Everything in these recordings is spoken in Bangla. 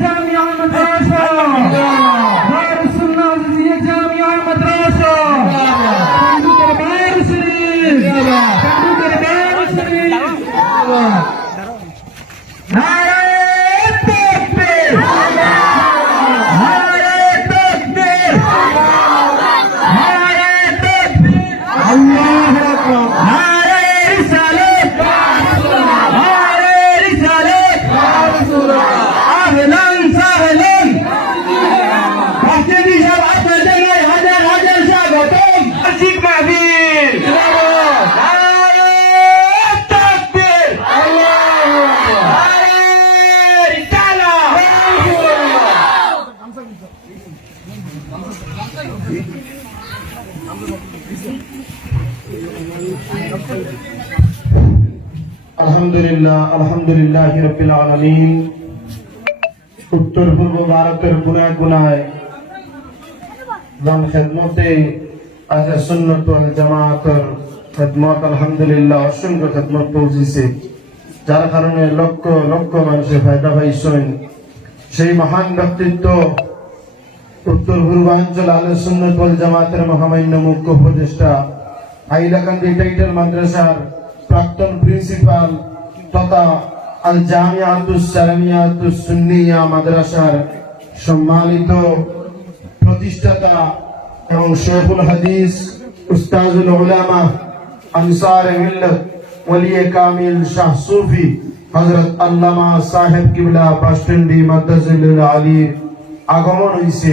جامعہ مدرسہ دار السنہ عزیزیہ جامعہ مدرسہ ہندو دربار شریف ہندو دربار আলহামদুলিল্লাহ আলহামদুলিল্লাহ আলমিন। উত্তর পূর্ব ভারতের গুনায় খেদমতে, আলহামদুলিল্লাহ, অসংখ্য খেদমত পৌঁছেছে। যার কারণে লক্ষ লক্ষ মানুষের ফায়দা পাইছেন। সেই মহান ব্যক্তিত্ব উত্তর পূর্বাঞ্চল আলো সুন্নত জামাতের মহামান্য মুখ্য উপদেষ্টা হাইলাকান্দি টাইটেল মাদ্রাসার প্রাক্তন প্রিন্সিপাল তথা আল জামিয়াতুস মাদ্রাসার সম্মানিত প্রতিষ্ঠাতা এবং শেখুল হাদিস উস্তাজুল উলামা আনসার মিল্লত ওলিয়ে কামিল শাহ সুফি হযরত আল্লামা সাহেব কিবলা বাসস্ট্যান্ডি মাদ্রাসুল আলীর আগমন হইছে।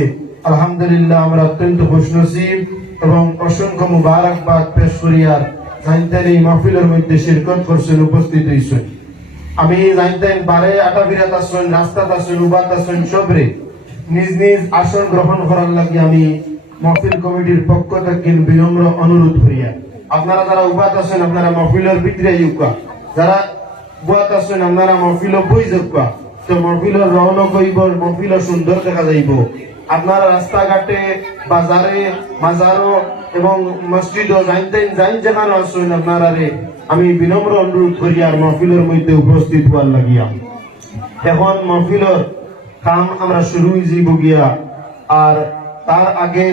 আলহামদুলিল্লাহ, আমরা অত্যন্ত খুশনসিব। এবং অসংখ্য মুবারকবাদ পেশ করিয়ার জানতেন এই মাহফিলের মধ্যে শিরকত করছেন, উপস্থিত হইছেন। আমি জানতেন বারে আটা বিরাত আসছেন রাস্তাত আসছেন উবাত আসছেন সবরে নিজ নিজ আসন গ্রহণ করার লাগি আমি মাহফিল কমিটির পক্ষ থেকে বিনম্র অনুরোধ করিয়া। আপনারা যারা উবাত আছেন আপনারা মাহফিলের ভিতরে ইউকা যারা বুয়াত আছেন আপনারা মাহফিল বই যাবা তো মাহফিলের রওনক হইব মাহফিল সুন্দর দেখা যাইব। আপনারা রাস্তাঘাটে, বাজারে মাজারও এবং মসজিদও জানতেন জান যেখানে আসছেন আপনারা রে। আমি বিনম্র অনুরোধ করি আর মাহফিলের মধ্যে উপস্থিত হওয়ার লাগিয়া। এখন মাহফিলের কাম আমরা শুরু হয়েছি গিয়া। আর তার আগে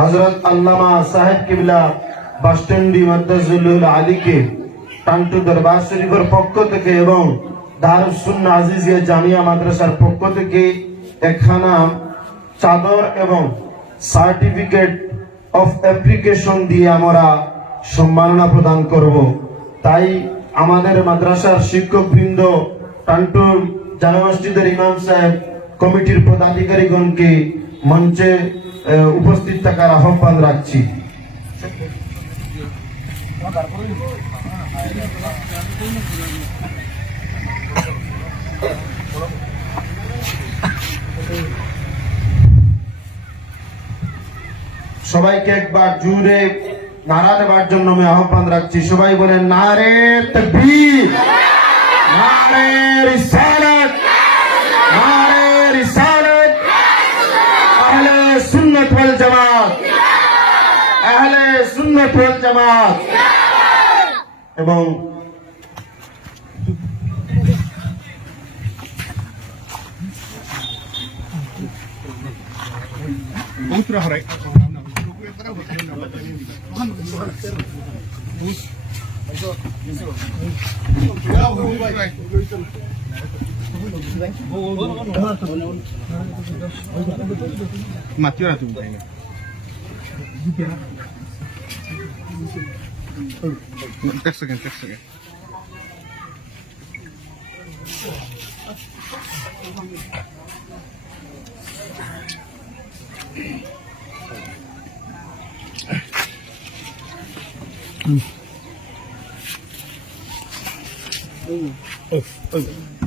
হজরত আল্লামা সাহেব কিবলা বাসস্ট্যান্ডি মাদ্রাসুল আলীকে টান্টু দরবার শরীফের পক্ষ থেকে এবং মাদ্রাসার পক্ষ থেকে একখানা চাদর এবং সার্টিফিকেট অফ অ্যাপ্লিকেশন দিয়ে আমরা সম্মাননা প্রদান করব। তাই আমাদের মাদ্রাসার শিক্ষক বৃন্দ টান্টুর জামা মসজিদের ইমাম সাহেব কমিটির পদাধিকারীগণকে মঞ্চে উপস্থিত থাকার আহ্বান রাখছি। সবাইকে একবার জুড়ে নারা দেবার জন্য আমি আহ্বান রাখছি। সবাই বলেন, নারে আহলে আহলে এবং hore. Mati ora tu ini. Tek 嗯嗯，哦，对。